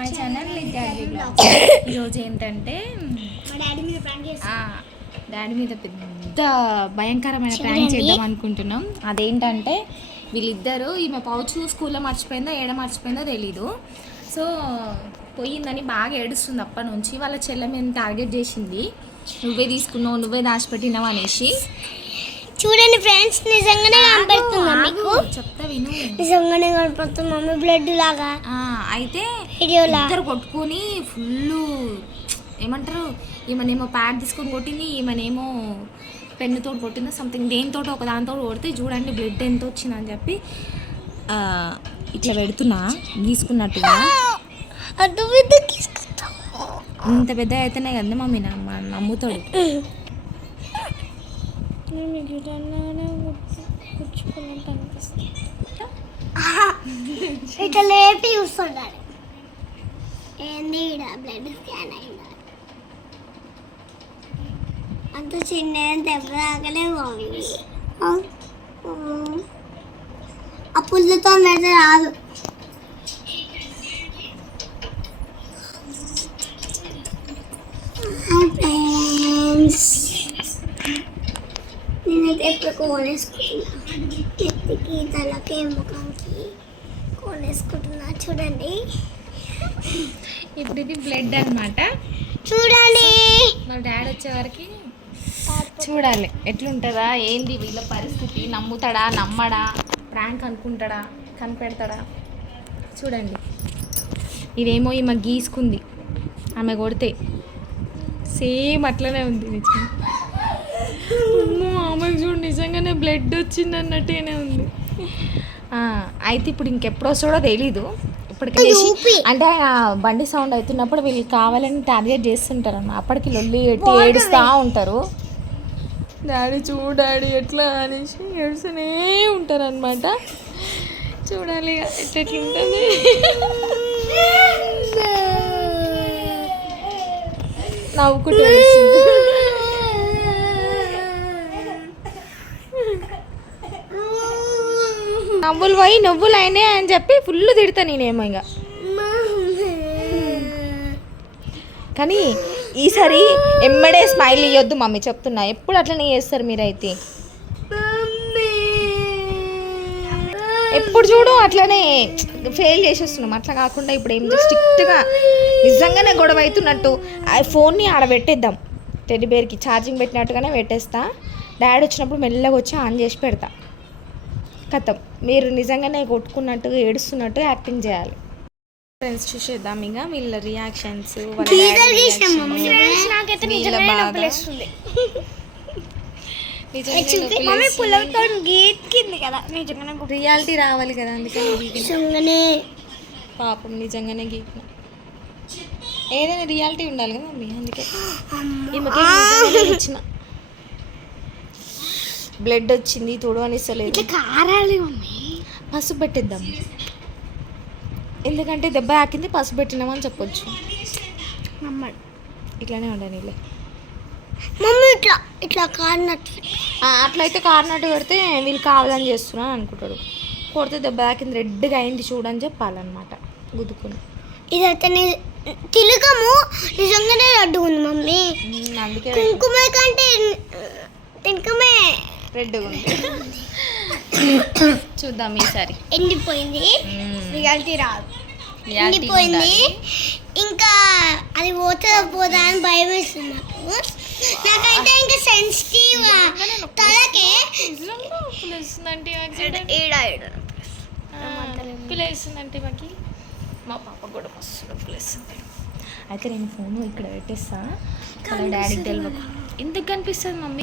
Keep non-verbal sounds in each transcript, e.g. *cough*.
My channel ఈరోజు ఏంటంటే మా డాడీ మీద ప్రాంక్ చేస్తా ఆ, డాడీ మీద పెద్ద భయంకరమైన ప్రాంక్ చేద్దాం అనుకుంటున్నాం. అదేంటంటే వీళ్ళిద్దరూ ఈమె పౌచ్ స్కూల్లో మర్చిపోయిందో ఏడ మర్చిపోయిందో తెలీదు. సో పోయిందని బాగా ఏడుస్తుంది అప్పటి నుంచి. వాళ్ళ చెల్లె మీద టార్గెట్ చేసింది. నువ్వే తీసుకున్నావు నువ్వే దాచిపెట్టినావు అనేసి. చూడండి ఫ్రెండ్స్ నిజంగానే కనపడుతుందా మీకు? చెప్తా విను. నిజంగానే కనపడుతుంది మమ్మీ బ్లడ్ లాగా. అయితే వీడియోలా ఇద్దరు కొట్టుకొని ఫుల్ ఏమంటారు ఈమెనేమో ప్యాడ్ తీసుకొని కొట్టింది ఈమెనేమో పెన్నుతో కొట్టింది సంథింగ్ దేనితో ఒక దానితో కొడితే చూడండి బ్లడ్ ఎంత వచ్చిందని చెప్పి ఇట్లా పెడుతున్నా గీసుకున్నట్టుగా. తీసుకుంటాం ఇంత పెద్ద అయితేనే కదా మమ్మీ నమ్మ నమ్ముతాడు *laughs* ఇట్లా లేపి చూస్తుంటాడు ఏంది ఇక్కడ బ్లడ్ స్కాన్ అయిందా? అంత చిన్న దెబ్బ తాగలే మమ్మీ ఆ? పుల్లతో మీద రాదు. కోనేసుకుంటున్నా. నెత్తికి తలకి ముఖంకి కోనేసుకుంటున్నా చూడండి ఇప్పుడు ఇది బ్లడ్ అన్నమాట. చూడండి. మా డాడీ వచ్చే వరకు చూడాలి. ఎట్లుంటుందా? ఏంది వీళ్ళ పరిస్థితి? నమ్ముతాడా? నమ్మడా? ప్రాంక్ అనుకుంటాడా? కనిపెడతాడా? చూడండి. ఇదేమో ఈమె గీసుకుంది. ఆమె కొడితే. సేమ్ అట్లనే ఉంది నిజంగా. అమ్మో, ఆమెకు చూడు నిజంగానే బ్లడ్ వచ్చింది అన్నట్టుగానే ఉంది. ఆ, అయితే ఇప్పుడు ఇంకెప్పుడు వస్తాడో తెలీదు. ఇప్పటికి. అంటే ఆ బండి సౌండ్ అవుతున్నప్పుడు వీళ్ళు కావాలని టార్గెట్ చేస్తుంటారు అన్న అప్పటికి లొల్లి ఎట్టి ఏడుస్తూ ఉంటారు. డాడీ చూడు డాడీ ఎట్లా అనేసి ఏడుస్తూనే ఉంటారు అనమాట చూడాలి ఇక ఎట్లా ఎట్లుంటుంది *laughs* నవ్వుకుంటూ ఏడుస్తుంది. నవ్వులు పోయి నవ్వులు అయినాయి అని చెప్పి ఫుల్ తిడతా నేనేమో ఇంకా కానీ ఈసారి ఎమ్మడే స్మైల్ ఇవ్వద్దు మమ్మీ చెప్తున్నా. ఎప్పుడు అట్లనే చేస్తారు మీరైతే? ఎప్పుడు చూడు అట్లనే ఫెయిల్ చేసేస్తున్నాం. అట్లా కాకుండా ఇప్పుడు ఏం స్ట్రిక్ట్గా నిజంగానే గొడవ అవుతున్నట్టు. ఆ ఫోన్ని ఆడ పెట్టేద్దాం. టెడ్డిబేర్కి ఛార్జింగ్ పెట్టినట్టుగానే పెట్టేస్తా. డాడీ వచ్చినప్పుడు మెల్లగా వచ్చి ఆన్ చేసి పెడతా. కథం. మీరు నిజంగానే కొట్టుకున్నట్టుగా ఏడుస్తున్నట్టు యాక్టింగ్ చేయాలి. ఫ్రెండ్స్ చూసేద్దాం ఇక వీళ్ళ రియాక్షన్స్ రియాలిటీ రావాలి కదా అందుకని పాపం నిజంగానే గీకిన ఏదైనా రియాలిటీ ఉండాలి కదా మమ్మీ అందుకే. *gasps* ఈమెకి వచ్చిన బ్లడ్ వచ్చింది తోడు అనిస్తలేదు. ఇట్లా కారాలి మమ్మీ. పసుపు పెట్టిద్దాం. ఎందుకంటే దెబ్బ ఆకింది పసుపు పెట్టినామని చెప్పొచ్చు. నమ్మడు ఇట్లానే ఉండని మమ్మీ ఇట్లా ఇట్లా కారినట్టు అట్లయితే కార్నట్ పెడితే వీళ్ళు కావాలని చేస్తున్నాను అనుకుంటాడు కొడితే దెబ్బ తాకింది రెడ్గా అయింది చూడని చెప్పాలన్నమాట. గుద్దుకుని. ఇదైతే తిలకము నిజంగానే లడ్డు ఉంది మమ్మీ అందుకే కుంకుమ కంటే తిలకమే రెడ్గా ఉంది. చూద్దాం ఈసారి. ఎండిపోయింది. రియాలిటీ రాదు. ఎండిపోయింది. ఇంకా అది పోతుందా పోదా అని భయం వేస్తుంది నాకు. నాకైతే ఇంకా సెన్సిటివ్ తలకి నొప్పులు వేస్తుందంటే మాకి మా పాప కూడా మస్తు నొప్పులు వేస్తుంది అయితే నేను ఫోన్ ఇక్కడ పెట్టేస్తా. డాడీకి తెలియదు ఎందుకు కనిపిస్తుంది మమ్మీ?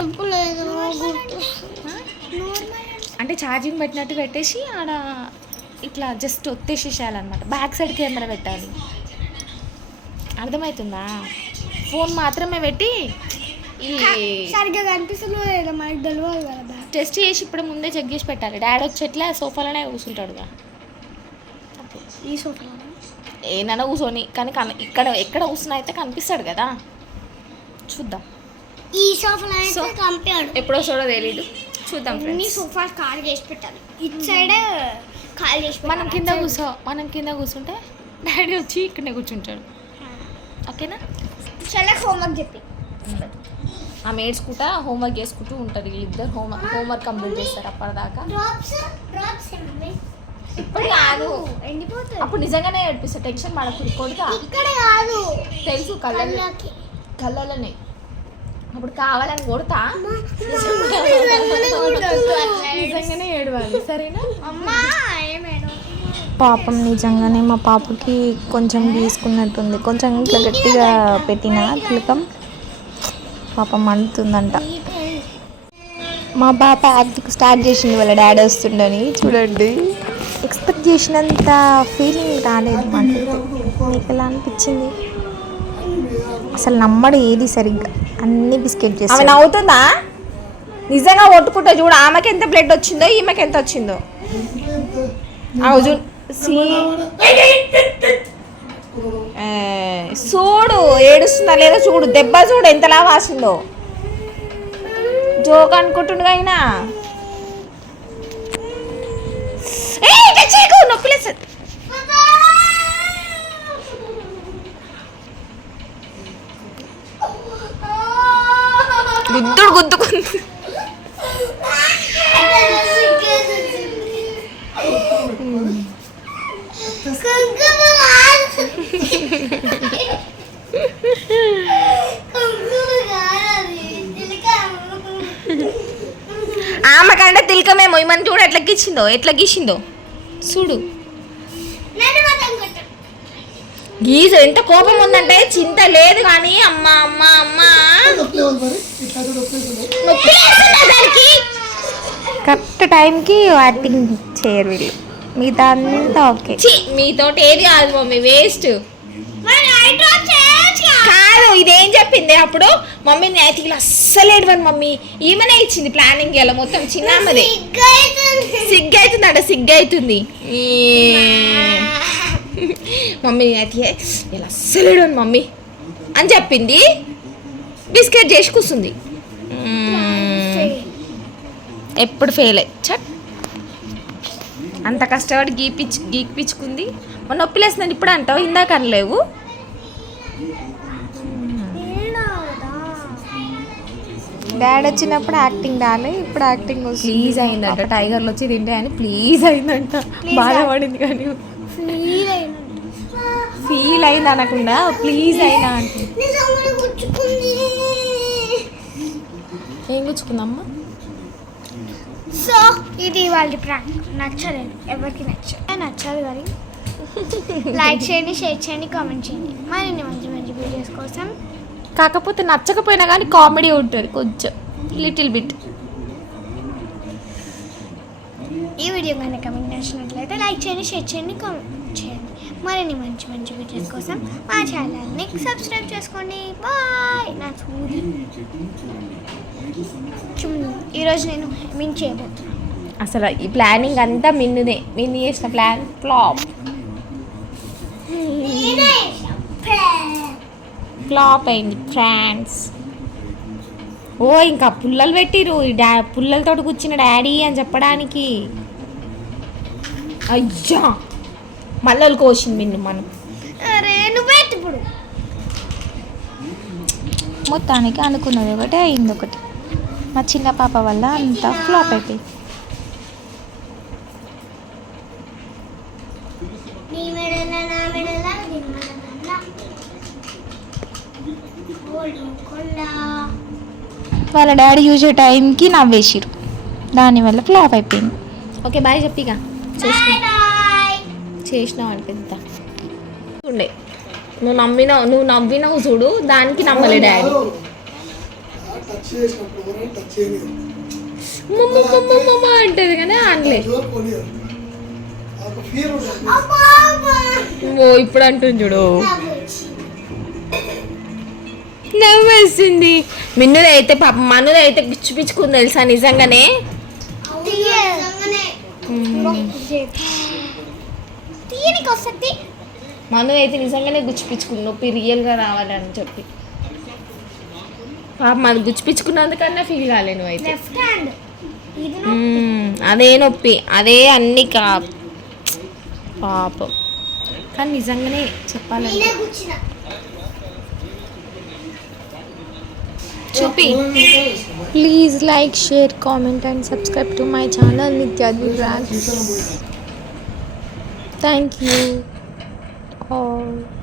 అంటే ఛార్జింగ్ పెట్టినట్టు పెట్టేసి ఆడ ఇట్లా జస్ట్ ఒత్తేసేసేయాలన్నమాట. బ్యాక్ సైడ్ కెమెరా పెట్టాలి. అర్థమవుతుందా ఫోన్ మాత్రమే పెట్టి సరిగ్గా కనిపిస్తుందో లేదో మనకి తెలియదు కదా టెస్ట్ చేసి ఇప్పుడు ముందే చెక్ చేసి పెట్టాలి. డాడీ వచ్చి ఎట్లా సోఫాలోనే కూర్చుంటాడుగా ఈ సోఫా ఏనైనా కూర్చొని కానీ కన ఇక్కడ ఎక్కడ కూర్చున్నా అయితే కనిపిస్తాడు కదా. చూద్దాం. ఈ సోఫాలో అయితే కంపాడు ఎప్పుడో చూడో తెలీదు. చూద్దాం ఫ్రెండ్స్ సోఫా ఖాళీ చేసి పెట్టాలి. ఇటు సైడ్ ఖాళీ చేసి మనం కింద కూర్చో మనం కింద కూర్చుంటే డాడీ వచ్చి ఇక్కడనే కూర్చుంటాడు. ఓకేనా? చాలా హోంవర్క్ చెప్పి. ఆమె ఏడ్చుకుంటా హోంవర్క్ చేసుకుంటూ ఉంటుంది వీళ్ళిద్దరు. హోంవర్క్ హోంవర్క్ కంప్లీట్ చేస్తారు అప్పటిదాకా. డ్రాప్స్ డ్రాప్స్ ఇప్పుడు కాదు. ఎండిపోతుంది అప్పుడు నిజంగానే ఏడిపిస్తా టెన్షన్ కొడుకా ఇక్కడ కాదు. తెలుసు కళ్ళకి. కళ్ళలోనే అప్పుడు కావాలని కొడతా. నిజంగానే ఏడవాలి సరేనా? పాపం నిజంగానే మా పాపకి కొంచెం గీసుకున్నట్టుంది కొంచెం ఇట్లా గట్టిగా పెట్టిన తిలకం పాపం మండుతుందంట. మా పాప యాక్టింగ్ స్టార్ట్ చేసింది వాళ్ళ డాడీ వస్తుండని. చూడండి. ఎక్స్పెక్ట్ చేసినంత ఫీలింగ్ రాలేదు మాకు మీకు ఎలా అనిపించింది? అసలు నమ్మడు ఏది సరిగ్గా. అన్ని బిస్కెట్ ఆమె నవ్వుతుందా? నిజంగా కొట్టుకుంటా చూడు ఆమెకి ఎంత బ్లడ్ వచ్చిందో ఈమెకి ఎంత వచ్చిందో. అవుజు చూడు ఏడుస్తుందా లేదా చూడు. దెబ్బ చూడు ఎంతలా వాసిందో. జోక్ అనుకుంటుండగా అయినా ఏయ్, గుద్దుడు గుద్దుకుంది. ఆమెకంటే తిలకమే మొయ్యమని చూడు ఎట్లా గీచిందో ఎట్లా గీసిందో. చూడు. గీజ ఎంత కోపం ఉందంటే చింత లేదు కానీ అమ్మ అమ్మ అమ్మ. కరెక్ట్ టైంకి యాక్టింగ్ చేయరు వీళ్ళు. మిగతా అంతా ఓకే. ఛీ, మీతోటి ఏది కాదు మమ్మీ వేస్ట్. కాదు ఇదేం చెప్పింది? అప్పుడు మమ్మీ నేతికి అస్సలు ఏడవను మమ్మీ. ఈమెనే ఇచ్చింది ప్లానింగ్ ఇలా మొత్తం చిన్నమ్మది. సిగ్గు అవుతుందట సిగ్గు అవుతుంది ఈ. మమ్మీ నేతి ఇలా అస్సలు ఏడవను మమ్మీ అని చెప్పింది. బిస్కెట్ చేసి కూర్చుంది. ఎప్పుడు ఫెయిల్ అయ్యి చట్ అంత కష్టపడి గీపిచ్చు గీపిచ్చుకుంది. మొన్న నొప్పి లేస్తుందని ఇప్పుడు అంటావు ఇందాక అనలేవు. డాడీ వచ్చినప్పుడు యాక్టింగ్ రాలే ఇప్పుడు యాక్టింగ్ ప్లీజ్ అయిందంట టైగర్లు వచ్చి తింటే అని ప్లీజ్ అయిందంట. బాధపడింది కానీ. ఫీల్ అయింది అనకుండా ప్లీజ్ అయినా అంటే ఏం గుచ్చుకుందమ్మా? సో ఇది వాళ్ళ ప్రాంక్. నచ్చలేదు. ఎవరికి నచ్చదు. నచ్చదు కానీ. లైక్ చేయండి షేర్ చేయండి కామెంట్ చేయండి. మరిన్ని మంచి మంచి వీడియోస్ కోసం. కాకపోతే నచ్చకపోయినా కానీ కామెడీ ఉంటుంది కొంచెం. లిటిల్ బిట్ ఈ వీడియో కనుక మీకు నచ్చినట్లయితే లైక్ చేయండి షేర్ చేయండి కామెంట్ మరిన్ని మంచి మంచి వీడియోస్ కోసం మా ఛానల్ని సబ్స్క్రైబ్ చేసుకోండి. బాయ్ నా చూడి. ఈరోజు నేను మిన్ చేయబోతున్నాను అసలు ఈ ప్లానింగ్ అంతా మిన్నుదే మిన్ను చేసిన ప్లాన్ ఫ్లాప్ ఫ్లాప్ అయింది ఫ్రాన్స్. ఓ ఇంకా పుల్లలు పెట్టిరు ఈ డా పుల్లలతో కూర్చున్న డాడీ అని చెప్పడానికి. అయ్యా. మల్లలు కోసింది మిన్ను మనం. మొత్తానికి అనుకున్నది ఒకటి అయింది ఒకటి. మా చిన్న పాప వల్ల అంతా ఫ్లాప్ అయిపోయింది. వాళ్ళ డాడీ చూసే టైంకి నవ్వేసిరు దానివల్ల ఫ్లాప్ అయిపోయింది. ఓకే బాయ్ చెప్పిగా బాయ్. చేసినావు అని పెద్ద ఉండే. నువ్వు నమ్మినావు నువ్వు నవ్వినావు చూడు దానికి నమ్మలే డాడీ. అంటది కానీ అనలే. ఓ ఇప్పుడు అంటుంది చూడు. నవ్వేసింది. మిన్నుది అయితే పాప మనుది అయితే పిచ్చి పిచ్చుకుంది తెలుసా నిజంగానే? తీయనికి వస్తుంది మను అయితే నిజంగానే గుచ్చిపిచ్చుకుంది నొప్పి రియల్గా రావాలని చెప్పి. పాప అది గుచ్చిపిచ్చుకున్నందుకన్నా ఫీల్ కాలే నువ్వు అయితే. లెఫ్ట్ హ్యాండ్ ఇది మ్మ్. అదే నొప్పి. అదే అన్ని కా పాపం. కానీ నిజంగానే చెప్పాలంటే. చూపి. Please like share comment and subscribe to my channel Nityadvi blogs Thank you all.